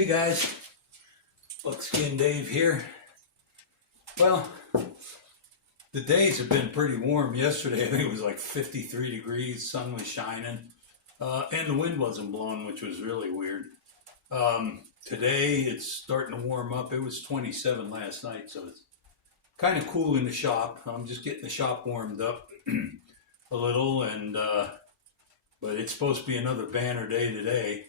Hey guys, Buckskin Dave here. Well, the days have been pretty warm. Yesterday, I think it was like 53 degrees, sun was shining, and the wind wasn't blowing, which was really weird. Today, it's starting to warm up. It was 27 last night, so it's kind of cool in the shop. I'm just getting the shop warmed up a little, and but it's supposed to be another banner day today.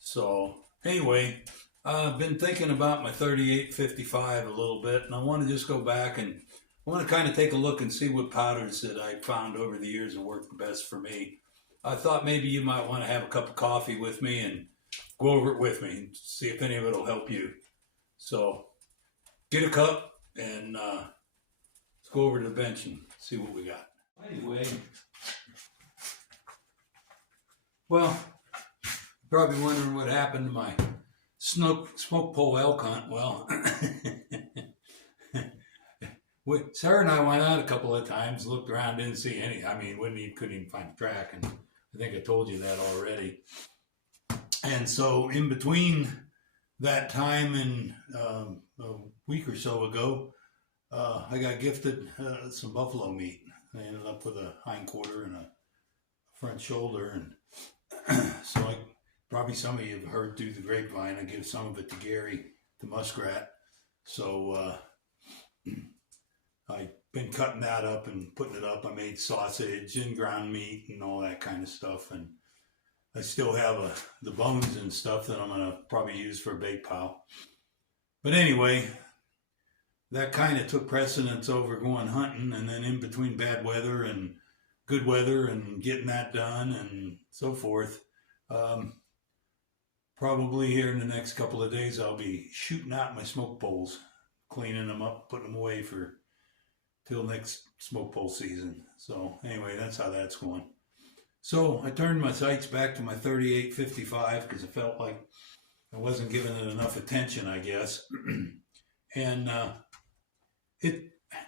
So anyway, I've been thinking about my 3855 a little bit, and I want to just go back and I want to kind of take a look and see what powders that I found over the years have worked the best for me. I thought maybe you might want to have a cup of coffee with me and go over it with me and see if any of it will help you. So get a cup and let's go over to the bench and see what we got. Anyway, well, probably wondering what happened to my smoke pole elk hunt. Well, Sarah and I went out a couple of times, looked around, didn't see any. I mean, couldn't even find a track, and I think I told you that already. And so, in between that time and a week or so ago, I got gifted some buffalo meat. I ended up with a hind quarter and a front shoulder, and so probably some of you have heard through the grapevine, I give some of it to Gary, the muskrat. So I've been cutting that up and putting it up. I made sausage and ground meat and all that kind of stuff. And I still have the bones and stuff that I'm going to probably use for a bake pile. But anyway, that kind of took precedence over going hunting, and then in between bad weather and good weather and getting that done and so forth. Probably here in the next couple of days, I'll be shooting out my smoke poles, cleaning them up, putting them away till next smoke pole season. So anyway, that's how that's going. So I turned my sights back to my 3855 because I felt like I wasn't giving it enough attention, I guess. And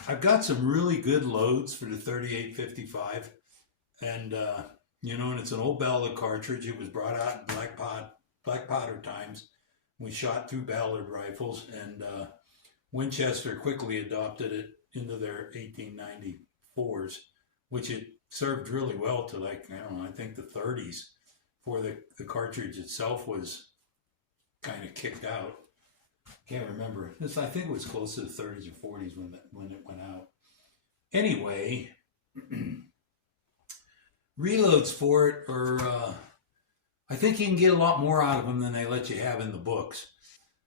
I've got some really good loads for the 3855, and and it's an old Ballard cartridge. It was brought out in Black Powder times. We shot through Ballard rifles, and Winchester quickly adopted it into their 1894s, which it served really well to, I think the 30s, before the cartridge itself was kind of kicked out. Can't remember. I think it was close to the 30s or 40s when it went out. Anyway, reloads for it are, I think you can get a lot more out of them than they let you have in the books.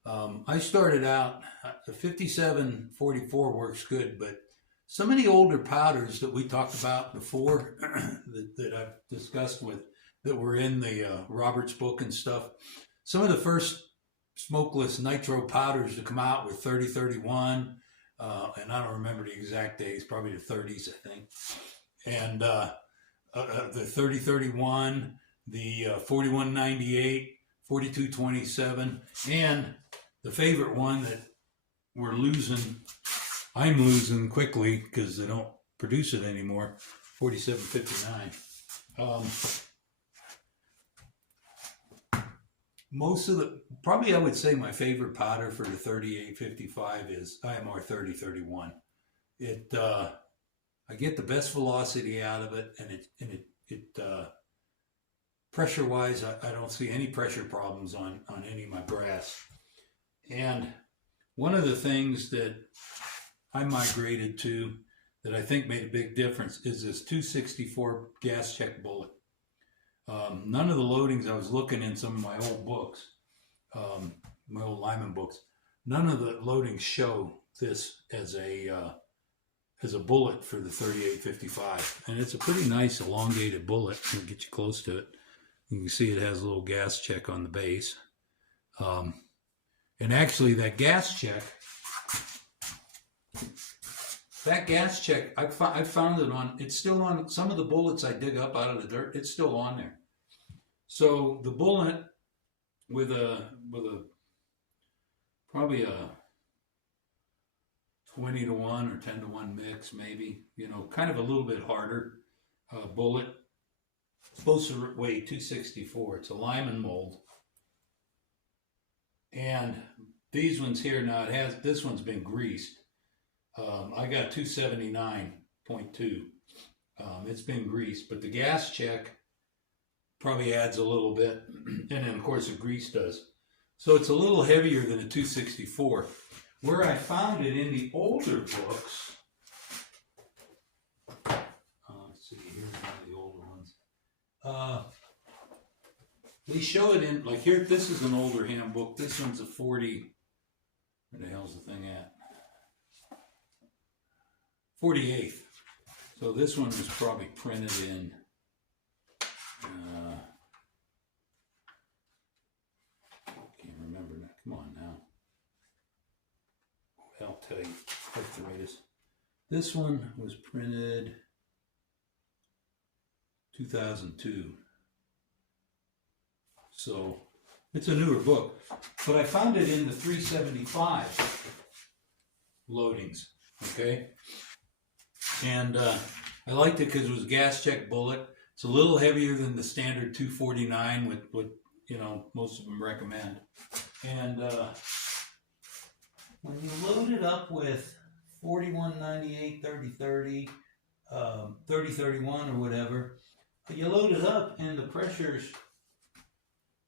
I started out, the 5744 works good, but some of the older powders that we talked about before that I've discussed that were in the Roberts book and stuff, some of the first smokeless nitro powders to come out were 3031, and I don't remember the exact days, probably the 30s, I think. And the 3031, the 4198, 4227, and the favorite one that I'm losing quickly because they don't produce it anymore, 4759. Probably I would say my favorite powder for the 3855 is IMR 3031. I get the best velocity out of it, and it pressure wise, I don't see any pressure problems on any of my brass. And one of the things that I migrated to that I think made a big difference is this 264 gas check bullet. None of the loadings, I was looking in some of my old books, my old Lyman books, none of the loadings show this as a bullet for the 3855. And it's a pretty nice elongated bullet. I'll get you close to it. You can see it has a little gas check on the base. And actually that gas check, I found it it's still on some of the bullets I dig up out of the dirt. It's still on there. So the bullet with probably a 20-to-1 or 10-to-1 mix, maybe, kind of a little bit harder bullet. It's supposed to weigh 264. It's a Lyman mold. And these ones here, now this one's been greased. I got 279.2. It's been greased, but the gas check probably adds a little bit, and then of course the grease does. So it's a little heavier than a 264. Where I found it in the older books, let's see, here's one of the older ones. We show it in, like here, this is an older handbook. This one's a 40, where the hell's the thing at? 48th. So this one was probably printed in, can't remember now. Come on now. I'll tell you. Arthritis. This one was printed 2002. So it's a newer book. But I found it in the 375 loadings. Okay? And I liked it because it was a gas check bullet. It's a little heavier than the standard 249, with what you know most of them recommend. And when you load it up with 4198, 3030, 3031 or whatever, you load it up and the pressures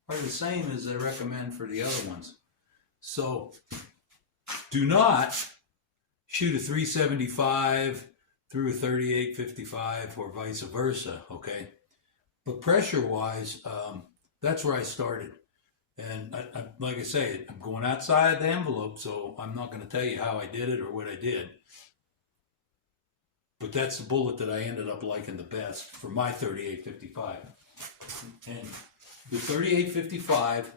are the same as they recommend for the other ones. So do not shoot a 375 through a 3855 or vice versa, okay? But pressure-wise, that's where I started. And I, like I say, I'm going outside the envelope, so I'm not going to tell you how I did it or what I did. But that's the bullet that I ended up liking the best for my 3855. And the 3855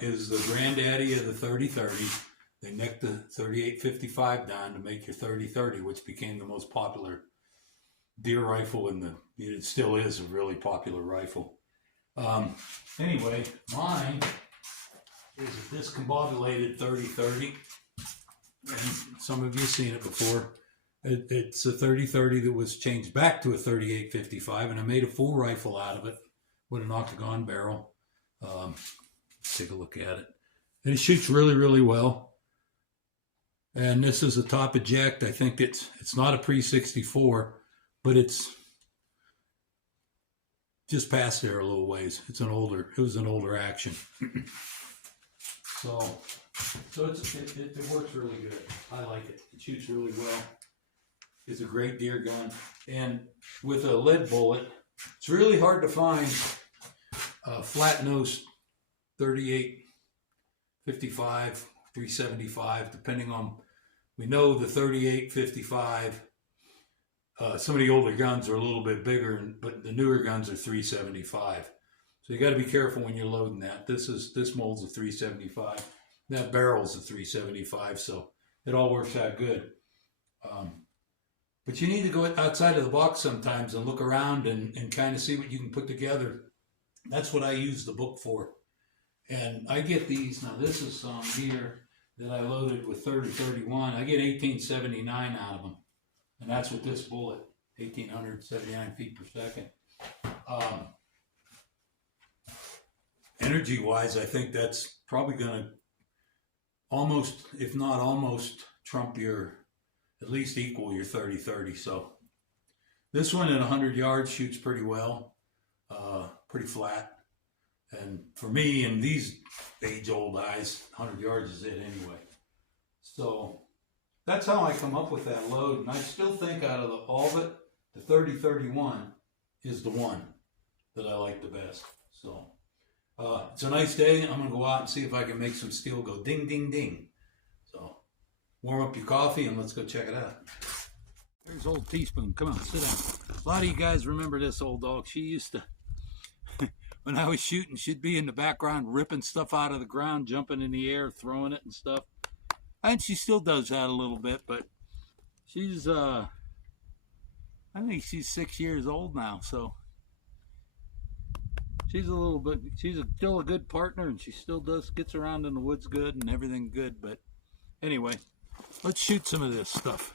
is the granddaddy of the 3030. They necked the 3855 down to make your 3030, which became the most popular deer rifle it still is a really popular rifle. Anyway, mine is a discombobulated 3030, and some of you have seen it before. It's a 3030 that was changed back to a 3855, and I made a full rifle out of it with an octagon barrel. Let's take a look at it. And it shoots really, really well. And this is a top eject. I think it's not a pre-64, but it's just past there a little ways. It was an older action. so it works really good. I like it. It shoots really well. It's a great deer gun. And with a lead bullet, it's really hard to find a flat-nosed 3855, 375, depending on, we know the 3855, some of the older guns are a little bit bigger, but the newer guns are 375. So you got to be careful when you're loading that. This mold's a 375. That barrel's a 375, so it all works out good. But you need to go outside of the box sometimes and look around and kind of see what you can put together. That's what I use the book for. And I get these, now this is some here that I loaded with 3031. I get 1879 out of them. And that's with this bullet, 1,879 feet per second. Energy-wise, I think that's probably going to almost, if not almost, trump at least equal your 3030. So this one at 100 yards shoots pretty well, pretty flat. And for me, in these age-old eyes, 100 yards is it anyway. So that's how I come up with that load. And I still think out of all of it, the 3031 is the one that I like the best. So it's a nice day. I'm going to go out and see if I can make some steel go ding, ding, ding. So warm up your coffee and let's go check it out. There's old Teaspoon. Come on, sit down. A lot of you guys remember this old dog. She used to, when I was shooting, she'd be in the background ripping stuff out of the ground, jumping in the air, throwing it and stuff. And she still does that a little bit, but she's, I think she's 6 years old now, so she's a little bit, still a good partner, and she still gets around in the woods good and everything good. But anyway, let's shoot some of this stuff.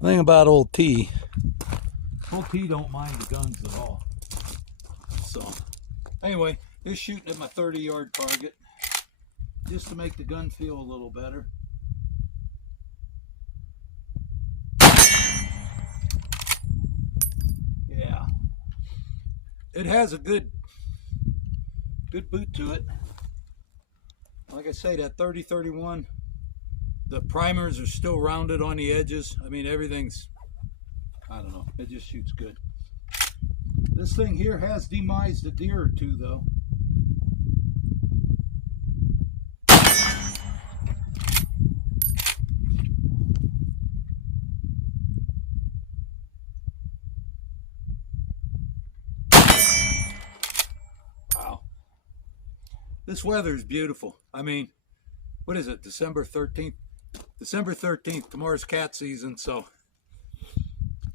The thing about old T don't mind the guns at all. So anyway, Just shooting at my 30-yard target, just to make the gun feel a little better. Yeah, it has a good boot to it. Like I say, that 30-31, the primers are still rounded on the edges. I mean, everything's, I don't know, it just shoots good. This thing here has demised a deer or two, though. Wow. This weather is beautiful. I mean, what is it, December 13th? December 13th, tomorrow's cat season, so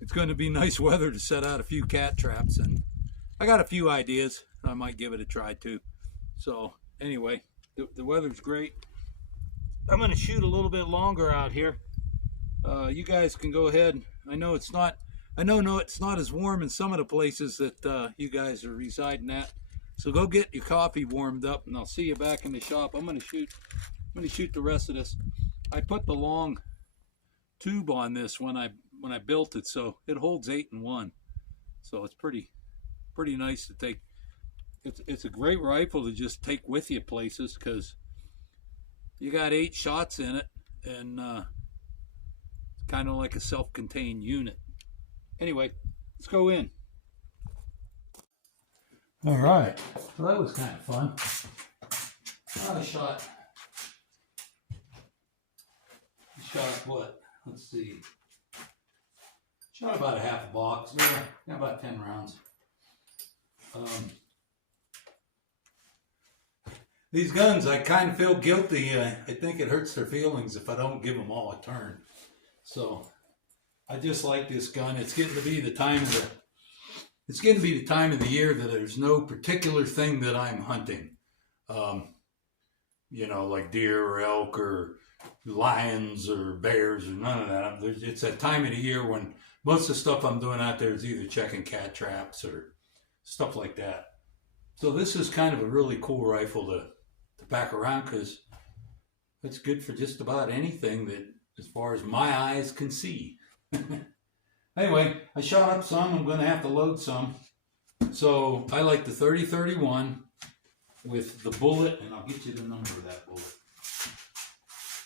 it's going to be nice weather to set out a few cat traps, and I got a few ideas. I might give it a try too. So anyway, the weather's great. I'm going to shoot a little bit longer out here. You guys can go ahead. I know it's not as warm in some of the places that you guys are residing at. So go get your coffee warmed up, and I'll see you back in the shop. I'm going to shoot the rest of this. I put the long tube on this when I built it, so it holds 8 in 1. So it's pretty nice to take. It's a great rifle to just take with you places, because you got 8 shots in it, and it's kind of like a self-contained unit. Anyway, let's go in. All right, so that was kind of fun. I shot what? Let's see. Shot about a half a box. Yeah, about 10 rounds. These guns, I kind of feel guilty. I think it hurts their feelings if I don't give them all a turn. So I just like this gun. It's getting to be the time of the year that there's no particular thing that I'm hunting. You know, like deer or elk or lions or bears or none of that. It's that time of the year when most of the stuff I'm doing out there is either checking cat traps or stuff like that. So this is kind of a really cool rifle to pack around, because it's good for just about anything that, as far as my eyes can see. Anyway, I shot up some. I'm going to have to load some. So I like the 30-31 with the bullet, and I'll get you the number of that bullet.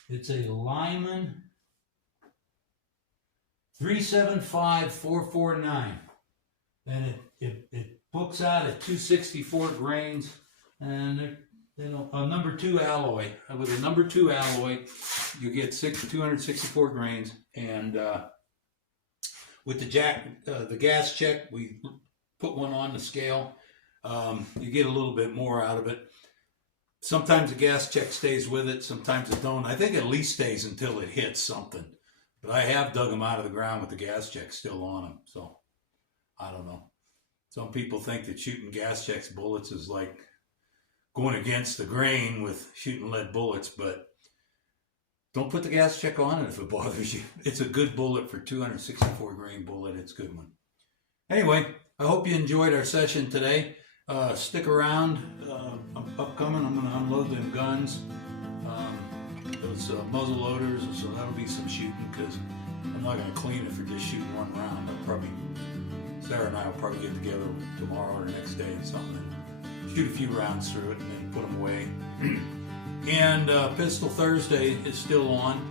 It's a Lyman 375-449, and it books out at 264 grains, and a number 2 alloy. With a number 2 alloy, you get 264 grains, and with the gas check, we put one on the scale. You get a little bit more out of it. Sometimes the gas check stays with it, sometimes it don't. I think it at least stays until it hits something. But I have dug them out of the ground with the gas check still on them, so I don't know. Some people think that shooting gas checks bullets is like going against the grain with shooting lead bullets, but don't put the gas check on it if it bothers you. It's a good bullet for 264 grain bullet. It's a good one. Anyway, I hope you enjoyed our session today. Stick around. Upcoming, I'm going to unload them guns, those muzzle loaders, so that'll be some shooting, because I'm not going to clean it for just shooting one round. Sarah and I will probably get together tomorrow or the next day or something, and shoot a few rounds through it and then put them away. And Pistol Thursday is still on.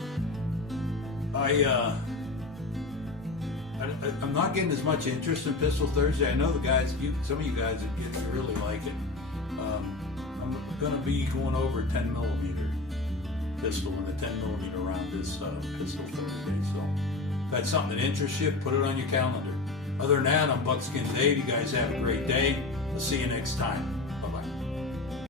I'm not getting as much interest in Pistol Thursday. I know the guys, some of you guys really like it. I'm going to be going over 10mm pistol in the 10mm round this Pistol Thursday. So if that's something that interests you, put it on your calendar. Other than that, I'm Buckskin Dave. You guys have a great day. I'll see you next time.